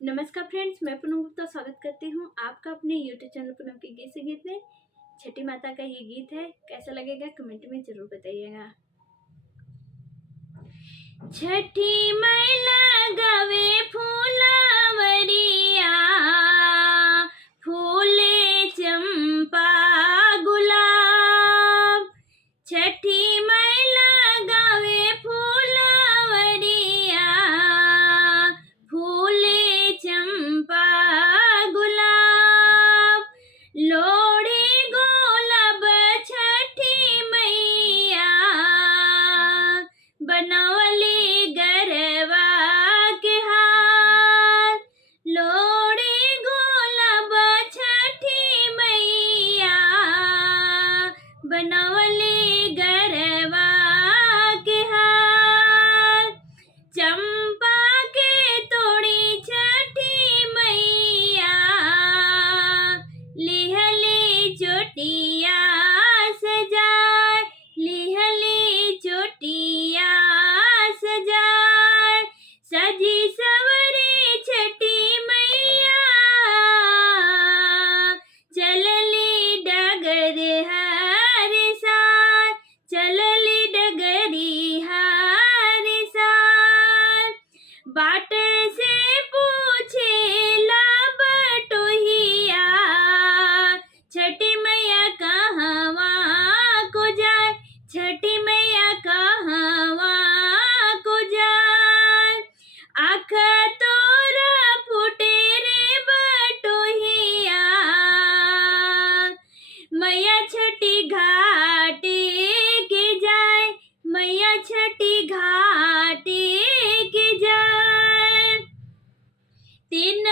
नमस्कार फ्रेंड्स, मैं पूनम गुप्ता स्वागत करती हूँ आपका अपने यूट्यूब चैनल पूनम के गीत से गीत में। छठी माता का ये गीत है, कैसा लगेगा कमेंट में जरूर बताइएगा। छठी मैया गवे फूलवरिया, फूले चंपा गुलाब। छठी मैया गवे फूलवरिया, फूले चंपा गुलाब। लोड़ी गोलब छठी मैया, बनवली गरवा के हार। लोड़ी गोलब छठी मैया, बनवली गरवा के हार। चंपा के तोड़ी छठी मैया, लिहली चोटिया सजाए, लिहली चोटिया सजाए। सजी सवरी छठी मैया, चलली डगर हर सार, चलली डगरी हर सार। बाट से पूछेला बटोहिया, छठी मैया कहवा को जाए, छठी मैया कहवा को जाए। आँख तोरा फूटे रे बटोहिया, मैया छठी घाटे के जाए, मैया छठी घाटे के जाए। तीन